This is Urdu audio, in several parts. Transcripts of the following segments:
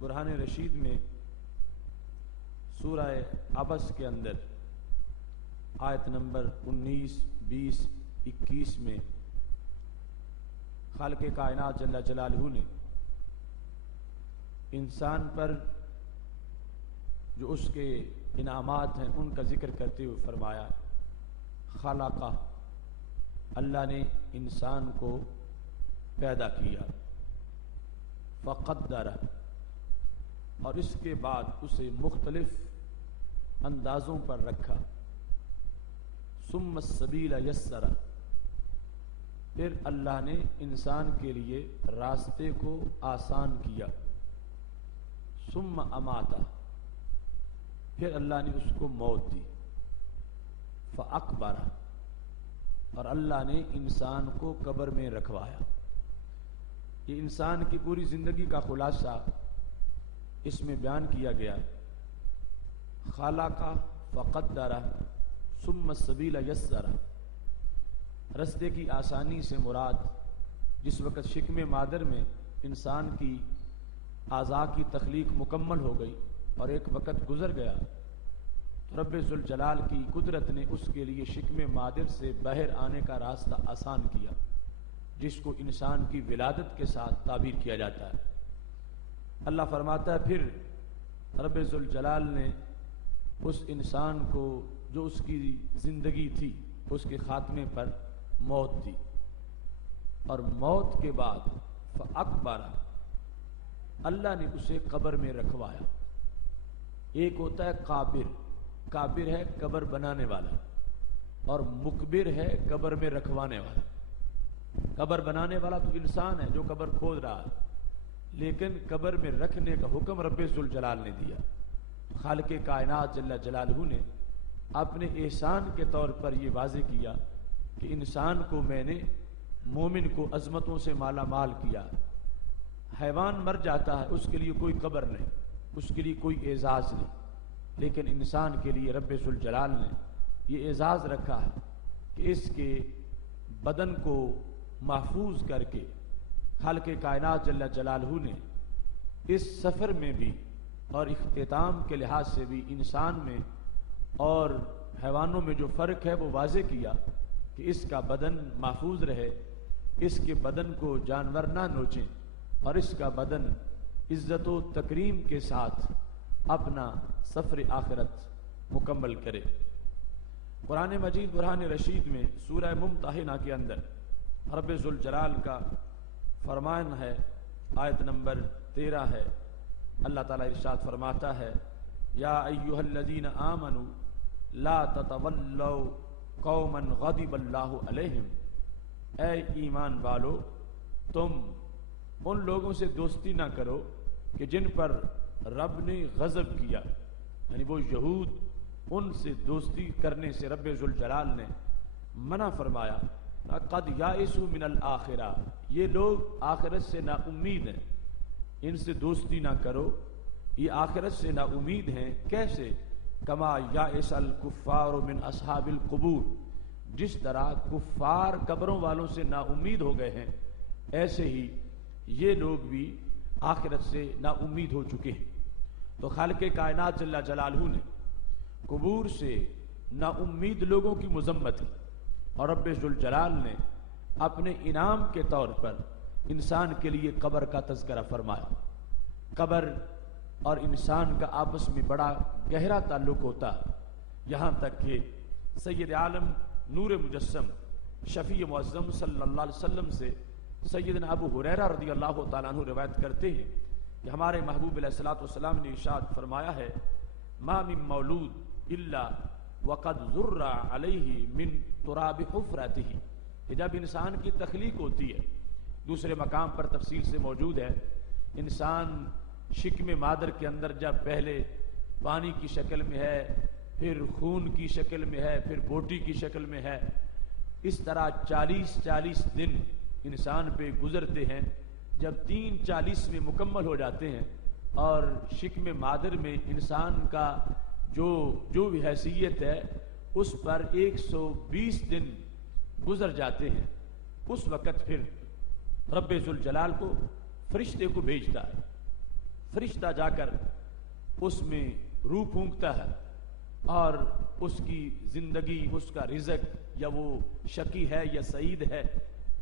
برہان رشید میں سورہ عبس کے اندر آیت نمبر 19، 20، 21 میں خالق کائنات جل جلالہ نے انسان پر جو اس کے انعامات ہیں ان کا ذکر کرتے ہوئے فرمایا، خلقہ، اللہ نے انسان کو پیدا کیا، فقدر، اور اس کے بعد اسے مختلف اندازوں پر رکھا، ثم السبیل یسر، پھر اللہ نے انسان کے لیے راستے کو آسان کیا، ثم اماتہ، پھر اللہ نے اس کو موت دی، فاکبرہ، اور اللہ نے انسان کو قبر میں رکھوایا۔ یہ انسان کی پوری زندگی کا خلاصہ اس میں بیان کیا گیا۔ خلق فقدر ثم السبیل یسر، رستے کی آسانی سے مراد جس وقت شکم مادر میں انسان کی اعضاء کی تخلیق مکمل ہو گئی اور ایک وقت گزر گیا تو رب ذوالجلال کی قدرت نے اس کے لیے شکم مادر سے باہر آنے کا راستہ آسان کیا، جس کو انسان کی ولادت کے ساتھ تعبیر کیا جاتا ہے۔ اللہ فرماتا ہے پھر رب ذوالجلال نے اس انسان کو جو اس کی زندگی تھی اس کے خاتمے پر موت دی، اور موت کے بعد فاکبر، اللہ نے اسے قبر میں رکھوایا۔ ایک ہوتا ہے قابر، قابر ہے قبر بنانے والا، اور مقبر ہے قبر میں رکھوانے والا۔ قبر بنانے والا تو انسان ہے جو قبر کھود رہا ہے، لیکن قبر میں رکھنے کا حکم رب ذوالجلال نے دیا۔ خالق کائنات جل جلالہ نے اپنے احسان کے طور پر یہ واضح کیا کہ انسان کو میں نے، مومن کو، عظمتوں سے مالا مال کیا۔ حیوان مر جاتا ہے، اس کے لیے کوئی قبر نہیں، اس کے لیے کوئی اعزاز نہیں، لیکن انسان کے لیے رب ذوالجلال نے یہ اعزاز رکھا ہے کہ اس کے بدن کو محفوظ کر کے خالق کائنات جل جلالہ نے اس سفر میں بھی اور اختتام کے لحاظ سے بھی انسان میں اور حیوانوں میں جو فرق ہے وہ واضح کیا کہ اس کا بدن محفوظ رہے، اس کے بدن کو جانور نہ نوچیں، اور اس کا بدن عزت و تکریم کے ساتھ اپنا سفر آخرت مکمل کرے۔ قرآن مجید برہان رشید میں سورہ ممتحنہ کے اندر رب ذوالجلال کا فرمان ہے، آیت نمبر 13 ہے، اللہ تعالیٰ ارشاد فرماتا ہے، یا ایھا الذین آمنوا لا تتولوا قوما غضب اللہ علیہم، اے ایمان والو تم ان لوگوں سے دوستی نہ کرو کہ جن پر رب نے غضب کیا، یعنی وہ یہود، ان سے دوستی کرنے سے رب ذوالجلال نے منع فرمایا۔ قد یائسوا من الآخرہ، یہ لوگ آخرت سے نا امید ہیں، ان سے دوستی نہ کرو، یہ آخرت سے نا امید ہیں۔ کیسے؟ کما یائس الکفار من اصحاب القبور، جس طرح کفار قبروں والوں سے نا امید ہو گئے ہیں، ایسے ہی یہ لوگ بھی آخرت سے نا امید ہو چکے ہیں۔ تو خالق کائنات جل جلالہ نے قبور سے نا امید لوگوں کی مذمت کی، اور رب ذوالجلال نے اپنے انعام کے طور پر انسان کے لیے قبر کا تذکرہ فرمایا۔ قبر اور انسان کا آپس میں بڑا گہرا تعلق ہوتا ہے، یہاں تک کہ سید عالم نور مجسم شفیع معظم صلی اللہ علیہ وسلم سے سیدنا ابو ہریرہ رضی اللہ تعالیٰ عنہ روایت کرتے ہیں کہ ہمارے محبوب علیہ الصلوۃ والسلام نے ارشاد فرمایا ہے، ما من مولود الا وقد ذر علیہ من تراب حفرتہ، کہ جب انسان کی تخلیق ہوتی ہے، دوسرے مقام پر تفصیل سے موجود ہے، انسان شکم مادر کے اندر جب پہلے پانی کی شکل میں ہے، پھر خون کی شکل میں ہے، پھر بوٹی کی شکل میں ہے، اس طرح 40 دن انسان پہ گزرتے ہیں۔ جب 40 میں مکمل ہو جاتے ہیں اور شکم مادر میں انسان کا جو بھی حیثیت ہے اس پر 120 دن گزر جاتے ہیں، اس وقت پھر رب ذوالجلال کو فرشتے کو بھیجتا ہے۔ فرشتہ جا کر اس میں روح پھونکتا ہے اور اس کی زندگی، اس کا رزق، یا وہ شقی ہے یا سعید ہے،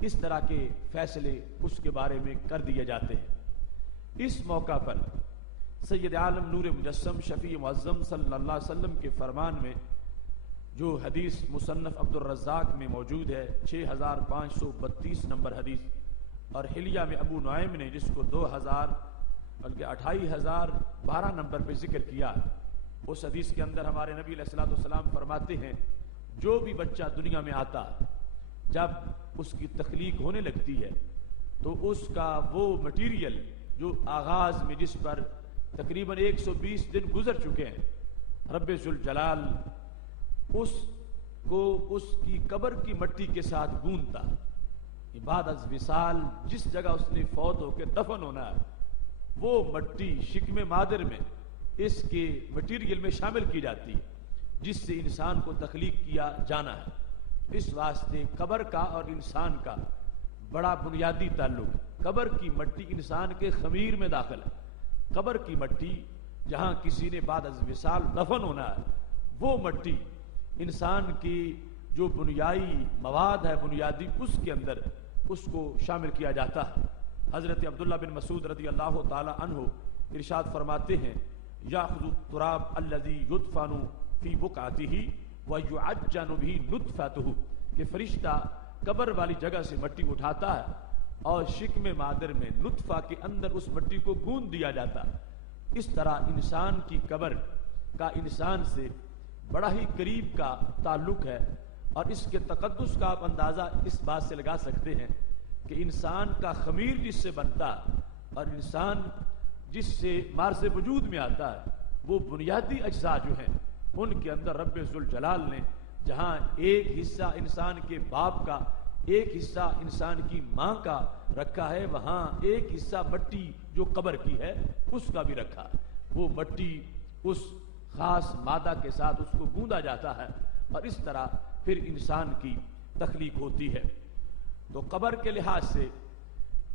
اس طرح کے فیصلے اس کے بارے میں کر دیے جاتے ہیں۔ اس موقع پر سید عالم نور مجسم شفیع معظم صلی اللہ علیہ وسلم کے فرمان میں جو حدیث مصنف عبد الرزاق میں موجود ہے 6532 نمبر حدیث، اور حلیہ میں ابو نعیم نے جس کو 2000 بلکہ 28012 نمبر پہ ذکر کیا، اس حدیث کے اندر ہمارے نبی علیہ الصلوۃ والسلام فرماتے ہیں جو بھی بچہ دنیا میں آتا، جب اس کی تخلیق ہونے لگتی ہے تو اس کا وہ مٹیریل جو آغاز میں جس پر تقریباً 120 دن گزر چکے ہیں، رب ذوالجلال اس کو اس کی قبر کی مٹی کے ساتھ گونتا، بعد از وصال جس جگہ اس نے فوت ہو کے دفن ہونا ہے وہ مٹی شکم مادر میں اس کے مٹیریل میں شامل کی جاتی ہے جس سے انسان کو تخلیق کیا جانا ہے۔ اس واسطے قبر کا اور انسان کا بڑا بنیادی تعلق، قبر کی مٹی انسان کے خمیر میں داخل ہے۔ قبر کی مٹی جہاں کسی نے بعد از وصال دفن ہونا ہے، وہ مٹی انسان کی جو بنیادی مواد ہے بنیادی، اس کے اندر اس کو شامل کیا جاتا ہے۔ حضرت عبداللہ بن مسعود رضی اللہ تعالی عنہ ارشاد فرماتے ہیں یاخذ التراب الذی یدفن فی بقعتہ ویعجن به نطفته، کہ فرشتہ قبر والی جگہ سے مٹی اٹھاتا ہے اور شکم مادر میں نطفہ کے اندر اس مٹی کو گوندھ دیا جاتا ہے۔ اس طرح انسان کی قبر کا انسان سے بڑا ہی قریب کا تعلق ہے، اور اس کے تقدس کا آپ اندازہ اس بات سے لگا سکتے ہیں کہ انسان کا خمیر جس سے بنتا اور انسان جس سے مارز وجود میں آتا ہے، وہ بنیادی اجزاء جو ہیں ان کے اندر رب ذوالجلال نے جہاں ایک حصہ انسان کے باپ کا، ایک حصہ انسان کی ماں کا رکھا ہے، وہاں ایک حصہ مٹی جو قبر کی ہے اس کا بھی رکھا۔ وہ مٹی اس خاص مادہ کے ساتھ اس کو گوندا جاتا ہے اور اس طرح پھر انسان کی تخلیق ہوتی ہے۔ تو قبر کے لحاظ سے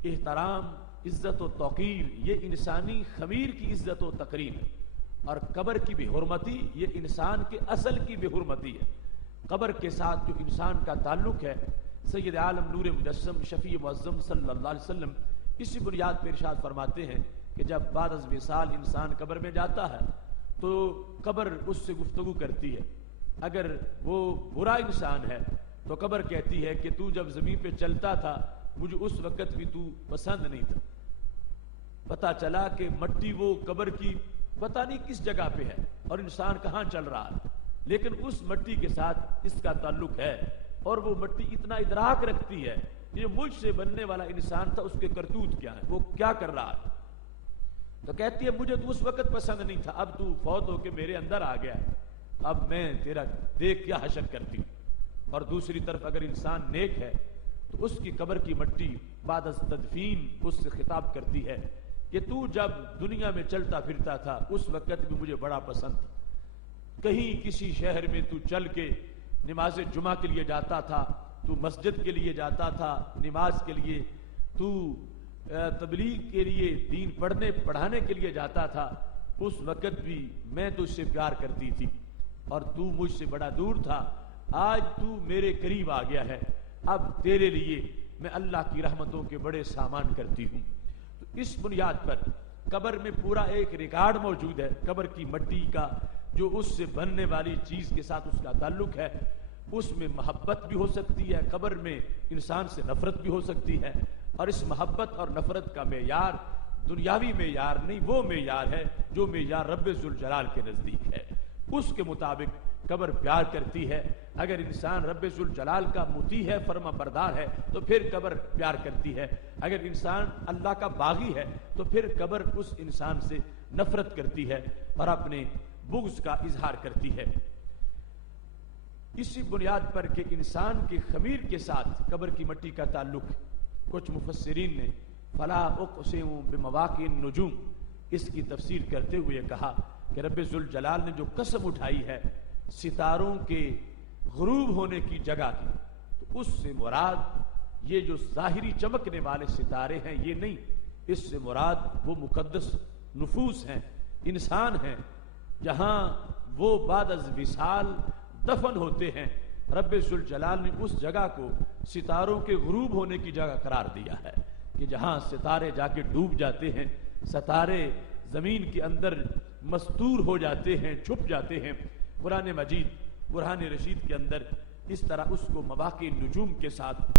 احترام، عزت و توقیر یہ انسانی خمیر کی عزت و تکریم ہے، اور قبر کی بے حرمتی یہ انسان کے اصل کی بے حرمتی ہے۔ قبر کے ساتھ جو انسان کا تعلق ہے، سید عالم نور مجسم شفیع معظم صلی اللہ علیہ وسلم اسی بنیاد پر ارشاد فرماتے ہیں کہ جب بعد از وصال انسان قبر میں جاتا ہے تو قبر اس سے گفتگو کرتی ہے۔ اگر وہ برا انسان ہے تو قبر کہتی ہے کہ تو جب زمین پہ چلتا تھا مجھے اس وقت بھی تو پسند نہیں تھا۔ پتا چلا کہ مٹی وہ قبر کی پتہ نہیں کس جگہ پہ ہے اور انسان کہاں چل رہا ہے، لیکن اس مٹی کے ساتھ اس کا تعلق ہے، اور وہ مٹی اتنا ادراک رکھتی ہے کہ مجھ سے بننے والا انسان تھا اس کے کرتوت کیا ہے، وہ کیا کر رہا ہے۔ تو کہتی ہے مجھے تو اس وقت پسند نہیں تھا، اب تو فوت ہو کے میرے اندر آ گیا، اب میں تیرا دیکھ کیا حشر کرتی ہوں۔ اور دوسری طرف اگر انسان نیک ہے تو اس کی قبر کی مٹی بعد از تدفین اس سے خطاب کرتی ہے کہ تو جب دنیا میں چلتا پھرتا تھا اس وقت بھی مجھے بڑا پسند تھا، کہیں کسی شہر میں تو چل کے نماز جمعہ کے لیے جاتا تھا، تو مسجد کے لیے جاتا تھا نماز کے لیے، تو تبلیغ کے لیے دین پڑھانے کے لیے جاتا تھا، اس وقت بھی میں تو اس سے پیار کرتی تھی اور تو مجھ سے بڑا دور تھا، آج تو میرے قریب آ گیا ہے، اب تیرے لیے میں اللہ کی رحمتوں کے بڑے سامان کرتی ہوں۔ تو اس بنیاد پر قبر میں پورا ایک ریکارڈ موجود ہے قبر کی مٹی کا، جو اس سے بننے والی چیز کے ساتھ اس کا تعلق ہے، اس میں محبت بھی ہو سکتی ہے، قبر میں انسان سے نفرت بھی ہو سکتی ہے، اور اس محبت اور نفرت کا معیار دنیاوی معیار نہیں، وہ معیار ہے جو معیار رب ذوالجلال کے نزدیک ہے، اس کے مطابق قبر پیار کرتی ہے۔ اگر انسان رب ذوالجلال کا مطیع ہے، فرما بردار ہے، تو پھر قبر پیار کرتی ہے، اگر انسان اللہ کا باغی ہے تو پھر قبر اس انسان سے نفرت کرتی ہے اور اپنے بغض کا اظہار کرتی ہے۔ اسی بنیاد پر کہ انسان کے خمیر کے ساتھ قبر کی مٹی کا تعلق، کچھ مفسرین نے فلا اقسم بمواقع النجوم اس کی تفسیر کرتے ہوئے کہا کہ رب ذوالجلال نے جو قسم اٹھائی ہے ستاروں کے غروب ہونے کی جگہ کی، تو اس سے مراد یہ جو ظاہری چمکنے والے ستارے ہیں یہ نہیں، اس سے مراد وہ مقدس نفوس ہیں، انسان ہیں، جہاں وہ بعد از وصال دفن ہوتے ہیں، رب ذوالجلال نے اس جگہ کو ستاروں کے غروب ہونے کی جگہ قرار دیا ہے کہ جہاں ستارے جا کے ڈوب جاتے ہیں، ستارے زمین کے اندر مستور ہو جاتے ہیں، چھپ جاتے ہیں۔ قرآن مجید، قرآن رشید کے اندر اس طرح اس کو مواقع نجوم کے ساتھ